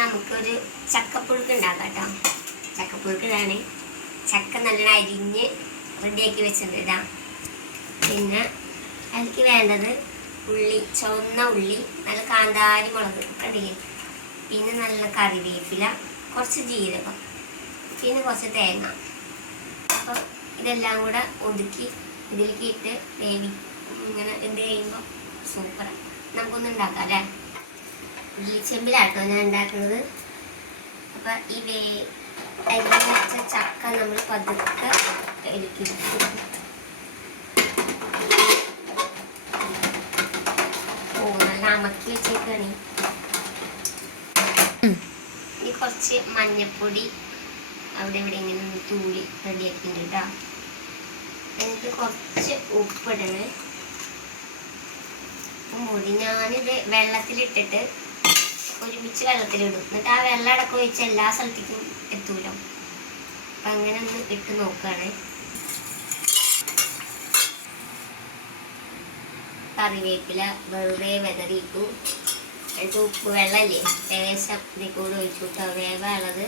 നമുക്കൊരു ചക്കപ്പുഴുക്ക് ഉണ്ടാക്കാം കേട്ടോ. ചക്കപ്പുഴുക്കിടാണ്. ചക്ക നല്ല അരിഞ്ഞ് റെഡിയാക്കി വെച്ചിട്ടുണ്ട് ഇടാം. പിന്നെ അതിലേക്ക് വേണ്ടത് ഉള്ളി, ചുവന്ന ഉള്ളി, നല്ല കാന്താരി മുളക് കണ്ടില്ലേ, പിന്നെ നല്ല കറിവേപ്പില, കുറച്ച് ജീരകം, പിന്നെ കുറച്ച് തേങ്ങ. അപ്പോൾ ഇതെല്ലാം കൂടെ ഒതുക്കി ഇതിലേക്ക് ഇട്ട് ഇങ്ങനെ എന്ത് കഴിയുമ്പോൾ സൂപ്പറാണ്. നമുക്കൊന്ന് ഉണ്ടാക്കാം അല്ലേ. ഇഡ്ഡലിച്ചെമ്പിലാട്ടോ ഞാൻ ഉണ്ടാക്കുന്നത്. അപ്പം ഈ അരിഞ്ഞ് വെച്ച ചക്ക നമ്മൾ പതുക്കെ ഇരിക്കും. നല്ല അമക്കി വെച്ചേക്കാണ്. ഇനി കുറച്ച് മഞ്ഞപ്പൊടി അവിടെ ഇവിടെ ഇങ്ങനെ തൂളി റെഡിയാക്കിയിട്ടുണ്ട് കേട്ടോ. എന്നിട്ട് കുറച്ച് ഉപ്പിടണേ. മുടി ഞാനിത് വെള്ളത്തിലിട്ടിട്ട് ഒരുമിച്ച് വെള്ളത്തിലിടും. എന്നിട്ട് ആ വെള്ളം അടക്കം ഒഴിച്ച് എല്ലാ സ്ഥലത്തേക്കും എത്തൂലോ. അപ്പം അങ്ങനെ ഒന്ന് ഇട്ട് നോക്കുകയാണ്. കറിവേപ്പില വെറുതെ വെതറിയിട്ടു. എന്നിട്ട് ഉപ്പ് വെള്ളമല്ലേ ലേശം ഇതിൽ കൂടെ ഒഴിച്ചു കേട്ടോ. വേവുള്ളത്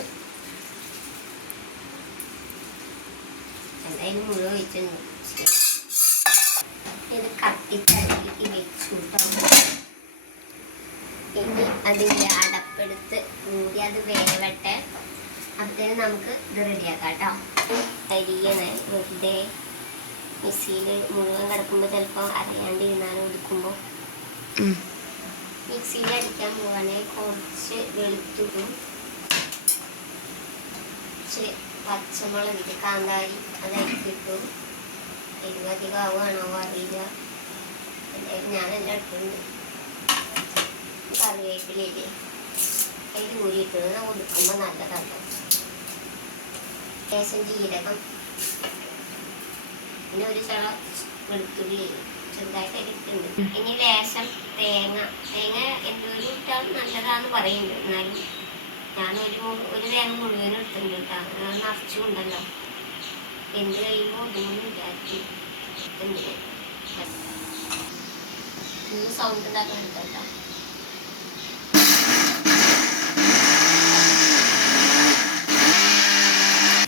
എന്തായാലും മുഴുവൻ ഒഴിച്ചു. ഇത് കത്തിക്കലക്കി വെച്ചു കേട്ടോ. ഇനി അതിൻ്റെ അടപ്പെടുത്ത് മൂടി അത് വേവട്ടെ. അപ്പോഴത്തേനും നമുക്ക് ഇത് റെഡിയാക്കാം കേട്ടോ. അരിയണേ വെറുതെ മിക്സിയിൽ മുഴുവൻ കിടക്കുമ്പോൾ ചിലപ്പോൾ അറിയാണ്ടിരുന്നാലും ഒതുക്കുമ്പോൾ മിക്സിയിൽ അടിക്കാൻ പോവാണെങ്കിൽ കുറച്ച് വെളുത്തുള്ളും കുറച്ച് പച്ചമുളക് കാന്താരി അതരിക്കിട്ടു. എരിവധികം ആവുകയാണോ അറിയില്ല. എന്തായാലും ഞാനെല്ലാം ഇട്ടുണ്ട്. കറിവേപ്പിലേ അതിൽ ഊരിയിട്ടത് ഒതുക്കുമ്പോൾ നല്ലതാണ്. ലേശം ജീരകം, പിന്നെ ഒരു ചള വെളുത്തുള്ളി ചെറുതായിട്ട് ഇട്ടിട്ടുണ്ട്. ഇനി ലേശം തേങ്ങ എന്തോരം ഇട്ടാൽ നല്ലതാന്ന് പറയുന്നുണ്ട്. എന്നാലും ഞാൻ ഒരു തേങ്ങ മുഴുവനും എടുത്തിട്ടുണ്ട് കേട്ടോ. അങ്ങനെ നിറച്ചും ഉണ്ടല്ലോ. എന്ത് കഴിയുമ്പോൾ ഒന്നുകൂടി വിചാരിച്ചു ഇന്ന് സൗണ്ട് ഉണ്ടാക്കാൻ എടുക്കട്ടോ.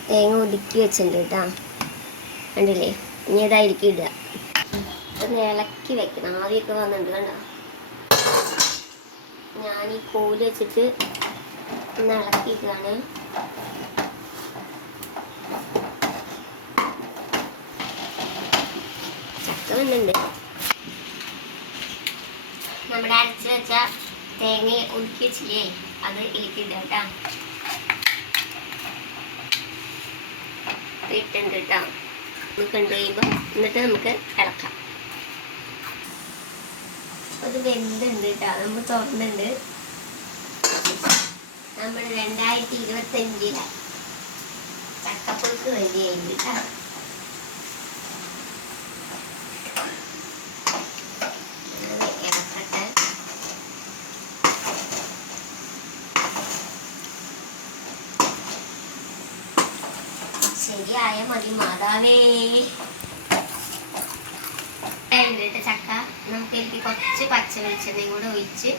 തേങ്ങ ഒതുക്കി വെച്ചിട്ടുണ്ട് കേട്ടോ. കണ്ടില്ലേ. ഇനി ഏതായിരിക്കും ഇടുക. ഒന്ന് ഇളക്കി വെക്കണം. ആവിയൊക്കെ വന്നിട്ടുണ്ട് കണ്ടോ. ഞാൻ ഈ കോല് വെച്ചിട്ട് ഒന്ന് ഇളക്കിയിട്ടാണ്. ചക്ക വന്നിട്ടുണ്ട്. നമ്മുടെ അരച്ച് വെച്ച തേങ്ങ ഒതുക്കി വെച്ചില്ലേ, അത് ഇളക്കിയിടുക കേട്ടോ. ഇട്ടുണ്ട് കേട്ടോ. കണ്ടു കഴിയുമ്പോൾ എന്നിട്ട് നമുക്ക് ഇളക്കാം. അത് വെന്തുണ്ട് കേട്ടോ. നമ്മൾ തുറന്നുണ്ട്. നമ്മൾ 2025 ചക്കപ്പുഴുക്ക് റെഡി ആയിട്ടുണ്ട് കേട്ടോ. ഇളക്കട്ടെ. ശരിയായ മതി മാതാവേ. ചക്ക നമുക്ക് എനിക്ക് കുറച്ച് പച്ച വെളിച്ചെണ്ണയും കൂടെ ഒഴിച്ച്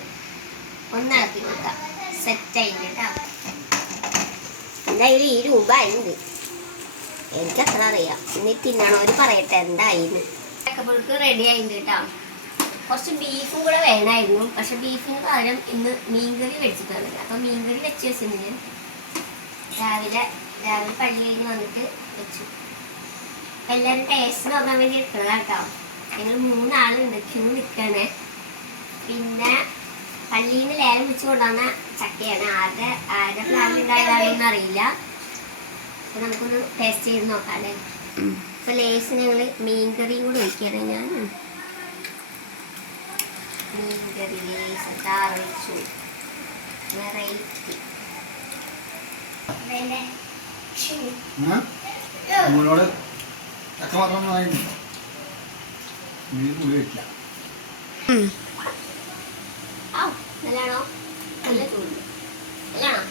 ഒന്ന് ഇളക്കി കൊടുക്കാം. സെറ്റായിട്ട് കേട്ടോ. എന്തായാലും ഈ രൂപ ഉണ്ട്. എനിക്കത്ര അറിയാം. ഇനി തിന്നണവർ പറയട്ടെ എന്തായിന്ന്. ചക്കപ്പുഴുക്ക് റെഡി ആയിട്ടുണ്ട് കേട്ടോ. കുറച്ച് ബീഫും കൂടെ വേണമായിരുന്നു. പക്ഷെ ബീഫിന് പകരം ഇന്ന് മീൻകറി വെച്ചിട്ടാണ്. അപ്പം മീൻകറി വെച്ച് വെച്ചിട്ടുണ്ട്. രാവിലെ പള്ളി കഴിഞ്ഞ് വന്നിട്ട് വെച്ചു. എല്ലാവരും ടേസ്റ്റ് നോക്കാൻ വേണ്ടി എടുക്കുന്നതാണ് കേട്ടോ. ഞങ്ങൾ 3 ആളുണ്ട്. ക്യൂ നിൽക്കണേ. പിന്നെ പള്ളിയിൽ നിന്ന് ലേലം വെച്ച് കൊണ്ടുവന്ന ചക്കയാണ്. ആരുടെ പ്ലാനിലുണ്ടായതാണെന്ന് അറിയില്ല. അപ്പം നമുക്കൊന്ന് ടേസ്റ്റ് ചെയ്ത് നോക്കാം അല്ലേ. അപ്പം ലേസ് ഞങ്ങൾ മീൻകറിയും കൂടെ ഒഴിക്കുകയാണ്. ഞാൻ മീൻകറി ലേസ് ഒഴിച്ചു. വെറൈറ്റി നമ്മളോട് ചക്ക മാത്രം നല്ലാണോ? നല്ല ചൂട് നല്ലാണോ?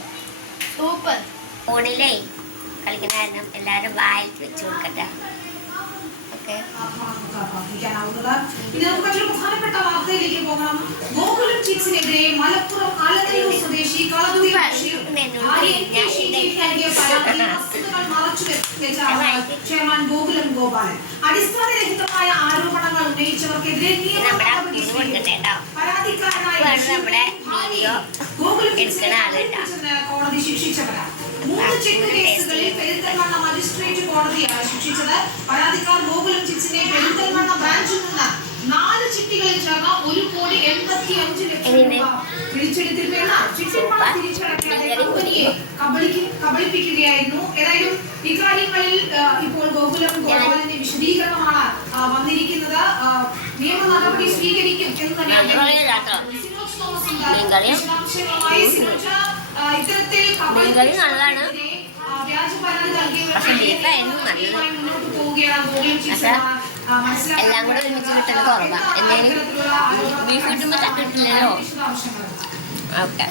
സൂപ്പർ. ഫോണിലേ കളിക്കുന്ന കാരണം എല്ലാവരും വായിക്ക് വെച്ച് കൊടുക്കട്ടെ. ഓക്കെ. പ്രധാനപ്പെട്ട വാർത്തയിലേക്ക് പോകണം. ഗോകുലം ചിപ്സിനെതിരെ മലപ്പുറം ആലത്തൂർ സ്വദേശി ചെയർമാൻ ഗോകുലം ഗോപാലൻ അടിസ്ഥാനരഹിതമായ ആരോപണങ്ങൾ ഉന്നയിച്ചവർക്കെതിരെ പരാതിക്കാരനായ കോടതി ശിക്ഷിച്ചവരാണ്. 3 ചെക്ക് കേസുകളിൽ പെരിന്തൽമണ്ണ മജിസ്ട്രേറ്റ് കോടതിയാണ് ശിക്ഷിച്ചത്. പരാതിക്കാർ ഗോകുലം ചിറ്റ്സിനെ പെരിന്തൽമണ്ണ ബ്രാഞ്ചിൽ നിന്ന് 4 ചിട്ടികളിൽ ചേർന്ന 1,85 ലക്ഷം രൂപ പിടിച്ചെടുത്തിരുന്ന ചിട്ടിപ്പണം തിരിച്ചടയ്ക്കാതെ കമ്പനിയെ കബളിപ്പിക്കുകയായിരുന്നു. ഏതായാലും ഇക്കാര്യങ്ങളിൽ ഇപ്പോൾ ഗോകുലം ഗോപാലിന്റെ വിശദീകരണമാണ് വന്നിരിക്കുന്നത്. നിയമ നടപടി സ്വീകരിക്കും എന്ന് തന്നെയാണ് ഇത്തരത്തിൽ വ്യാജ പരാതി മുന്നോട്ട് പോവുകയാണ് ഗോകുലം ചിറ്റ്സ്. എല്ലാം കൂടെ ഒരുമിച്ച് കിട്ടുന്ന കുറവാണ്. എന്തെങ്കിലും ബീഫ് കിട്ടുമ്പോൾ ചക്ക കിട്ടില്ലല്ലോ. ഓക്കെ.